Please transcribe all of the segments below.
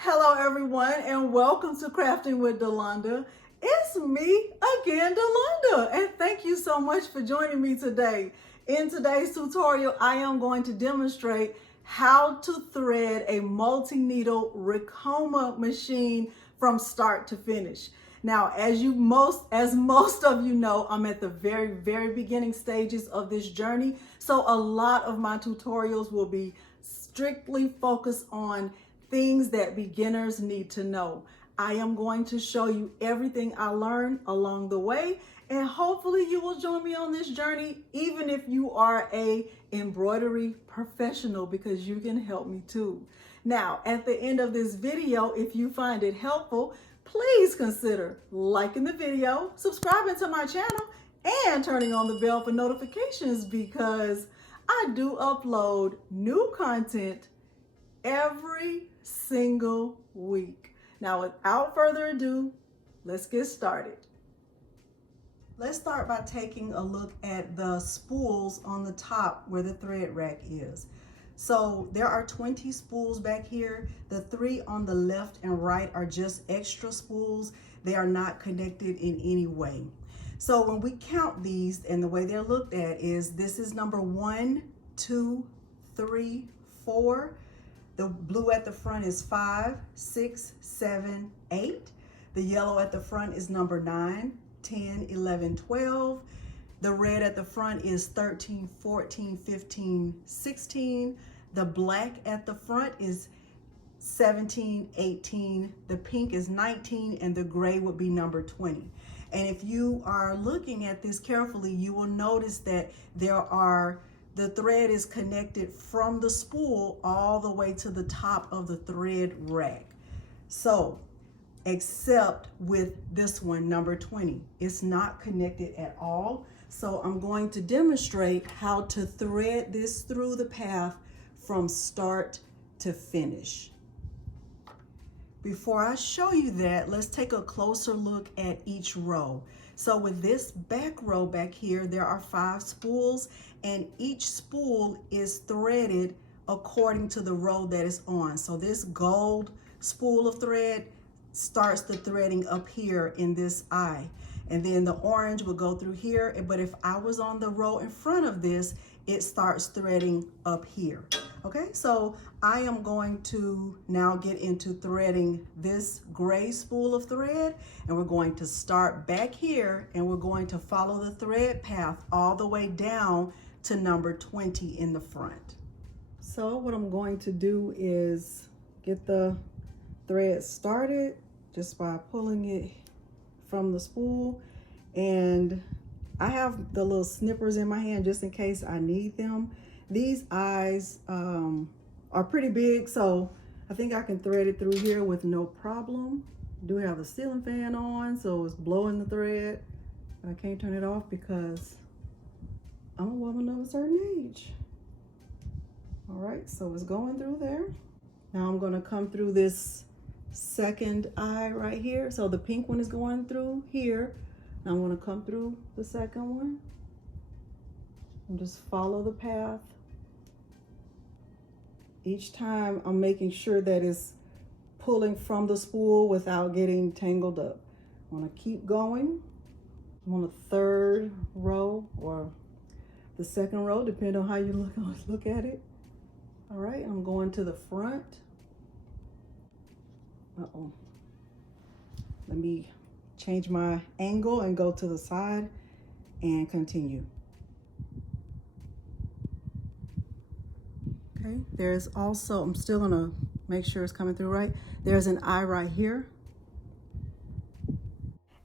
Hello everyone and welcome to Crafting with Delonda. It's me again, Delonda, and thank you so much for joining me today. In today's tutorial, I am going to demonstrate how to thread a multi-needle Ricoma machine from start to finish. Now, as most of you know, I'm at the very beginning stages of this journey, so a lot of my tutorials will be strictly focused on things that beginners need to know. I am going to show you everything I learned along the way, and hopefully you will join me on this journey, even if you are a embroidery professional, because you can help me too. Now, at the end of this video, if you find it helpful, please consider liking the video, subscribing to my channel, and turning on the bell for notifications, because I do upload new content every single week. Now, without further ado, let's get started. Let's start by taking a look at the spools on the top where the thread rack is. So there are 20 spools back here. The 3 on the left and right are just extra spools. They are not connected in any way. So when we count these, and the way they're looked at is, this is number 1, 2, 3, 4. The blue at the front is 5, 6, 7, 8. The yellow at the front is number 9, 10, 11, 12. The red at the front is 13, 14, 15, 16. The black at the front is 17, 18. The pink is 19, and the gray would be number 20. And if you are looking at this carefully, you will notice that the thread is connected from the spool all the way to the top of the thread rack. So, except with this one, number 20. It's not connected at all. So I'm going to demonstrate how to thread this through the path from start to finish. Before I show you that, let's take a closer look at each row. So with this back row back here, there are 5 spools, and each spool is threaded according to the row that it's on. So this gold spool of thread starts the threading up here in this eye, and then the orange will go through here. But if I was on the row in front of this, it starts threading up here. Okay, so I am going to now get into threading this gray spool of thread, and we're going to start back here, and we're going to follow the thread path all the way down to number 20 in the front. So what I'm going to do is get the thread started just by pulling it from the spool, and I have the little snippers in my hand just in case I need them. These eyes are pretty big, so I think I can thread it through here with no problem. I do have the ceiling fan on, so it's blowing the thread. I can't turn it off because I'm a woman of a certain age. All right, so it's going through there. Now I'm gonna come through this second eye right here. So the pink one is going through here. Now I'm gonna come through the second one and just follow the path. Each time I'm making sure that it's pulling from the spool without getting tangled up. I'm gonna keep going. I'm on the third row or the second row, depending on how you look at it. All right, I'm going to the front. Uh-oh. Let me change my angle and go to the side and continue. Okay, there's also, I'm still gonna make sure it's coming through right. There's an eye right here.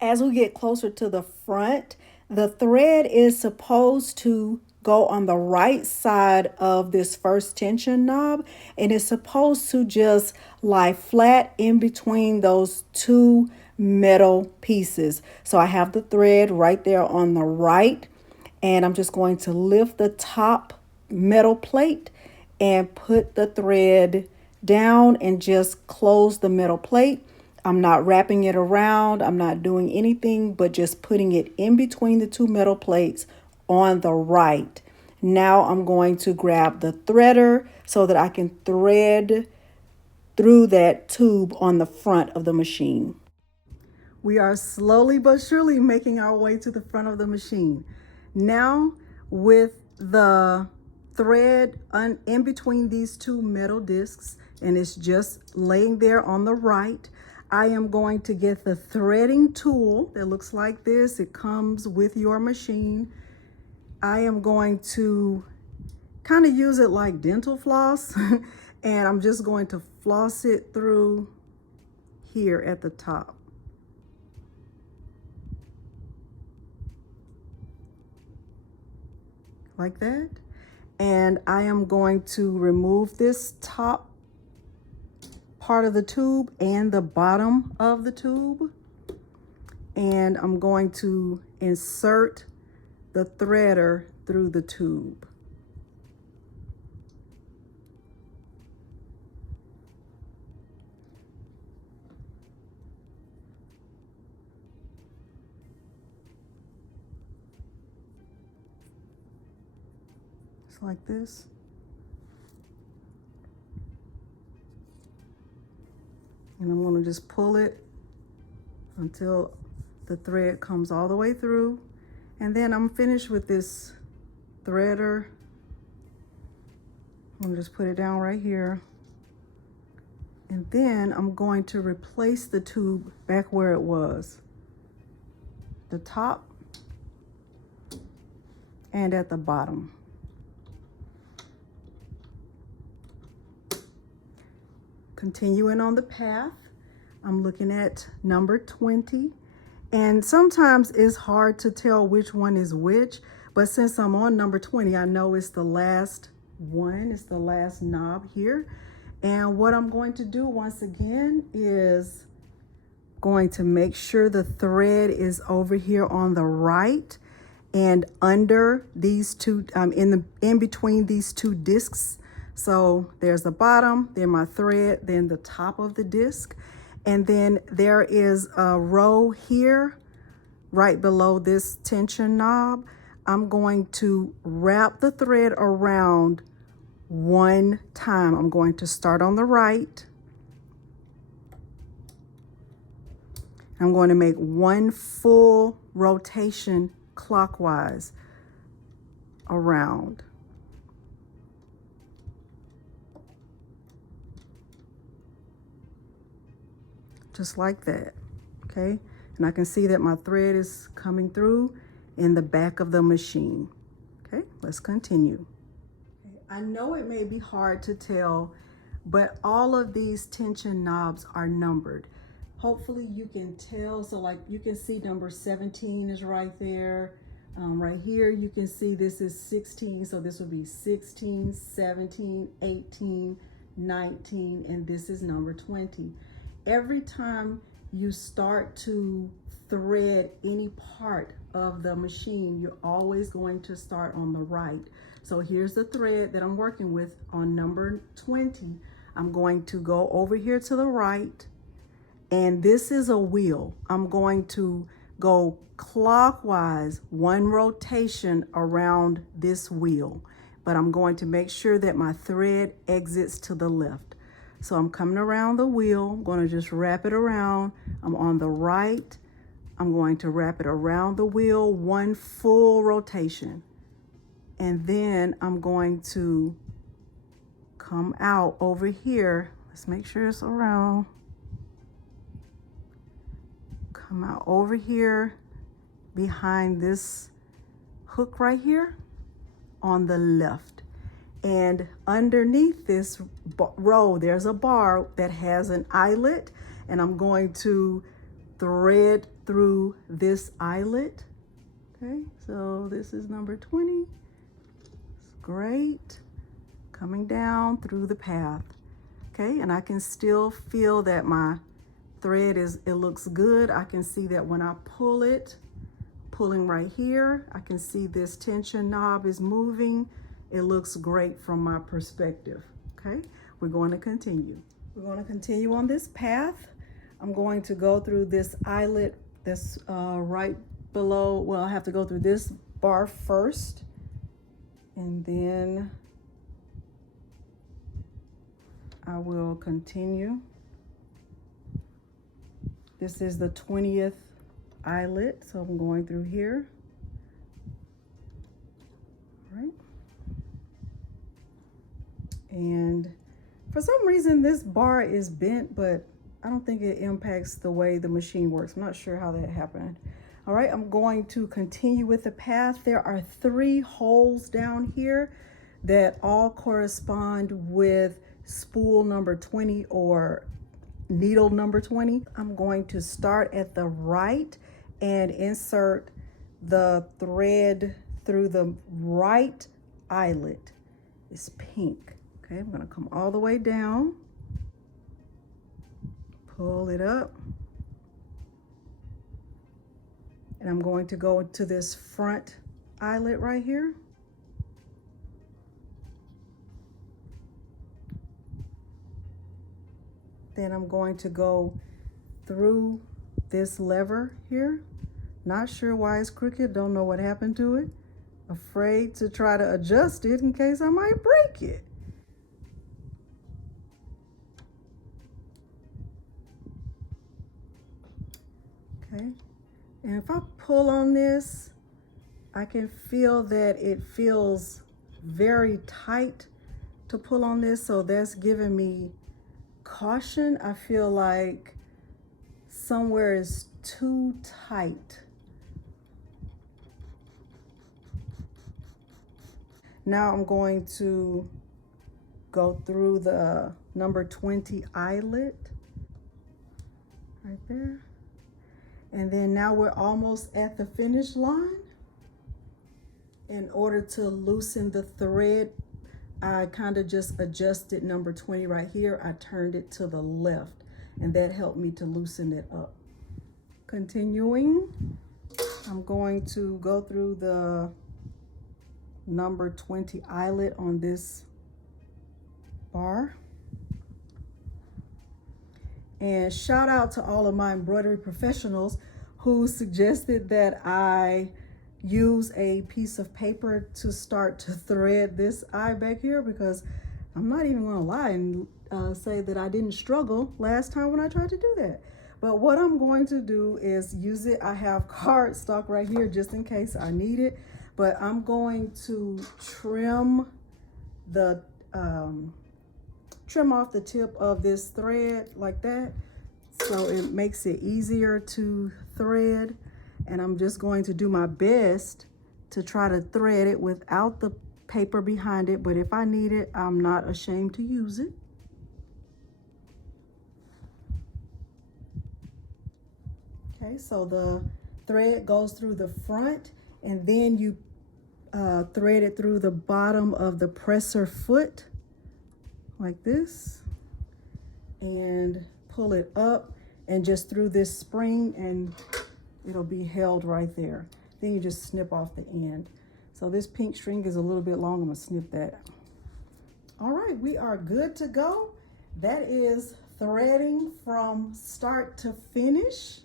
As we get closer to the front, the thread is supposed to go on the right side of this first tension knob, and it's supposed to just lie flat in between those 2 metal pieces. So I have the thread right there on the right, and I'm just going to lift the top metal plate and put the thread down and just close the metal plate. I'm not wrapping it around. I'm not doing anything but just putting it in between the 2 metal plates on the right. Now I'm going to grab the threader so that I can thread through that tube on the front of the machine. We are slowly but surely making our way to the front of the machine. Now, with the thread in between these two metal discs, and it's just laying there on the right, I am going to get the threading tool that looks like this. It comes with your machine. I am going to kind of use it like dental floss, and I'm just going to floss it through here at the top. Like that. And I am going to remove this top part of the tube and the bottom of the tube. And I'm going to insert the threader through the tube. Like this. And I'm going to just pull it until the thread comes all the way through. And then I'm finished with this threader. I'm going to just put it down right here. And then I'm going to replace the tube back where it was. The top and at the bottom. Continuing on the path, I'm looking at number 20, and sometimes it's hard to tell which one is which, but since I'm on number 20, I know it's the last one, it's the last knob here. And what I'm going to do once again is going to make sure the thread is over here on the right and under these two, in between these two discs. So there's the bottom, then my thread, then the top of the disc. And then there is a row here, right below this tension knob. I'm going to wrap the thread around one time. I'm going to start on the right. I'm going to make one full rotation clockwise around. Just like that, okay? And I can see that my thread is coming through in the back of the machine. Okay, let's continue. I know it may be hard to tell, but all of these tension knobs are numbered. Hopefully you can tell, so like you can see number 17 is right there. Right here, you can see this is 16, so this would be 16, 17, 18, 19, and this is number 20. Every time you start to thread any part of the machine, you're always going to start on the right. So here's the thread that I'm working with on number 20. I'm going to go over here to the right, and this is a wheel. I'm going to go clockwise, one rotation around this wheel, but I'm going to make sure that my thread exits to the left. So I'm coming around the wheel, I'm going to just wrap it around. I'm on the right, I'm going to wrap it around the wheel, one full rotation. And then I'm going to come out over here. Let's make sure it's around. Come out over here behind this hook right here on the left. And underneath this row, there's a bar that has an eyelet, and I'm going to thread through this eyelet. Okay, so this is number 20. It's great. Coming down through the path. Okay, and I can still feel that my thread it looks good. I can see that when I pull it, pulling right here, I can see this tension knob is moving. It looks great from my perspective, okay? We're going to continue. We're going to continue on this path. I'm going to go through this eyelet that's right below, well, I have to go through this bar first, and then I will continue. This is the 20th eyelet, so I'm going through here. All right. And for some reason this bar is bent, but I don't think it impacts the way the machine works. I'm not sure how that happened. All right, I'm going to continue with the path. There are 3 holes down here that all correspond with spool number 20 or needle number 20. I'm going to start at the right and insert the thread through the right eyelet. It's pink. Okay, I'm gonna come all the way down, pull it up, and I'm going to go to this front eyelet right here. Then I'm going to go through this lever here. Not sure why it's crooked, don't know what happened to it. Afraid to try to adjust it in case I might break it. Okay, and if I pull on this, I can feel that it feels very tight to pull on this, so that's giving me caution. I feel like somewhere is too tight. Now I'm going to go through the number 20 eyelet right there. And then now we're almost at the finish line. In order to loosen the thread, I kind of just adjusted number 20 right here. I turned it to the left, and that helped me to loosen it up. Continuing, I'm going to go through the number 20 eyelet on this bar. And shout out to all of my embroidery professionals who suggested that I use a piece of paper to start to thread this eye back here, because I'm not even gonna lie and say that I didn't struggle last time when I tried to do that. But what I'm going to do is use it. I have cardstock right here just in case I need it, but I'm going to trim the trim off the tip of this thread like that, so it makes it easier to thread. And I'm just going to do my best to try to thread it without the paper behind it, but if I need it, I'm not ashamed to use it. Okay, so the thread goes through the front, and then you thread it through the bottom of the presser foot like this, and pull it up and just through this spring, and it'll be held right there. Then you just snip off the end. So this pink string is a little bit long. I'm gonna snip that. All right, we are good to go. That is threading from start to finish.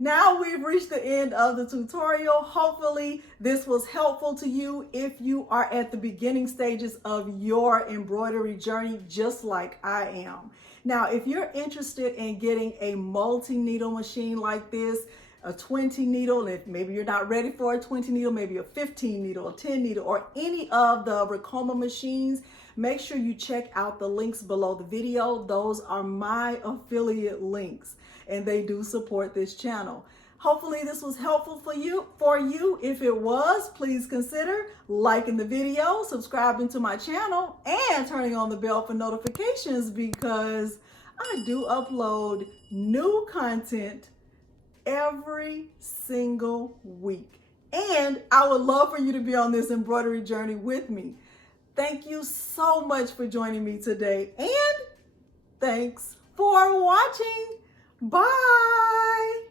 Now we've reached the end of the tutorial. Hopefully this was helpful to you if you are at the beginning stages of your embroidery journey, just like I am. Now, if you're interested in getting a multi-needle machine like this, a 20 needle, if maybe you're not ready for a 20 needle, maybe a 15 needle, a 10 needle, or any of the Ricoma machines, make sure you check out the links below the video. Those are my affiliate links, and they do support this channel. Hopefully this was helpful for you. If it was, please consider liking the video, subscribing to my channel, and turning on the bell for notifications, because I do upload new content every single week. And I would love for you to be on this embroidery journey with me. Thank you so much for joining me today, and thanks for watching. Bye.